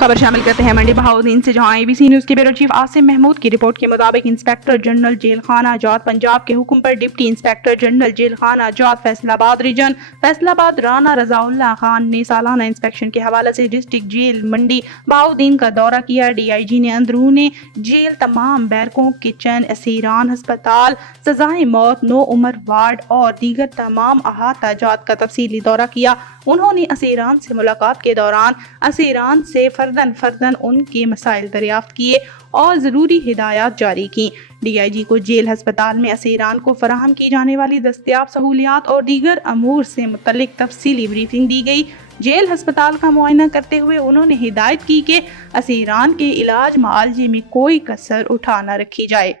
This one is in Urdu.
خبر شامل کرتے ہیں منڈی بہاؤدین سے، جہاں ABC نیوز کے بیورو چیف عاصم محمود کی رپورٹ کے مطابق انسپکٹر جنرل جیل خانہ جات پنجاب کے حکم پر ڈپٹی انسپکٹر جنرل جیل خانہ جات فیصل آباد ریجن فیصل آباد رانا رضا اللہ خان نے سالانہ انسپیکشن کے حوالے سے ڈسٹرکٹ جیل منڈی بہاؤدین کا دورہ کیا۔ DIG نے اندرون جیل تمام بیرکوں، کچن، اسیران ہسپتال، سزائے موت، نو عمر وارڈ اور دیگر تمام احاطہ جات کا تفصیلی دورہ کیا۔ انہوں نے اسیران سے ملاقات کے دوران اسیران سے فرداً ان کے مسائل دریافت کیے اور ضروری ہدایات جاری کی۔ DIG کو جیل ہسپتال میں اسیران کو فراہم کی جانے والی دستیاب سہولیات اور دیگر امور سے متعلق تفصیلی بریفنگ دی گئی۔ جیل ہسپتال کا معائنہ کرتے ہوئے انہوں نے ہدایت کی کہ اسیران کے علاج معالجے میں کوئی کسر اٹھا نہ رکھی جائے۔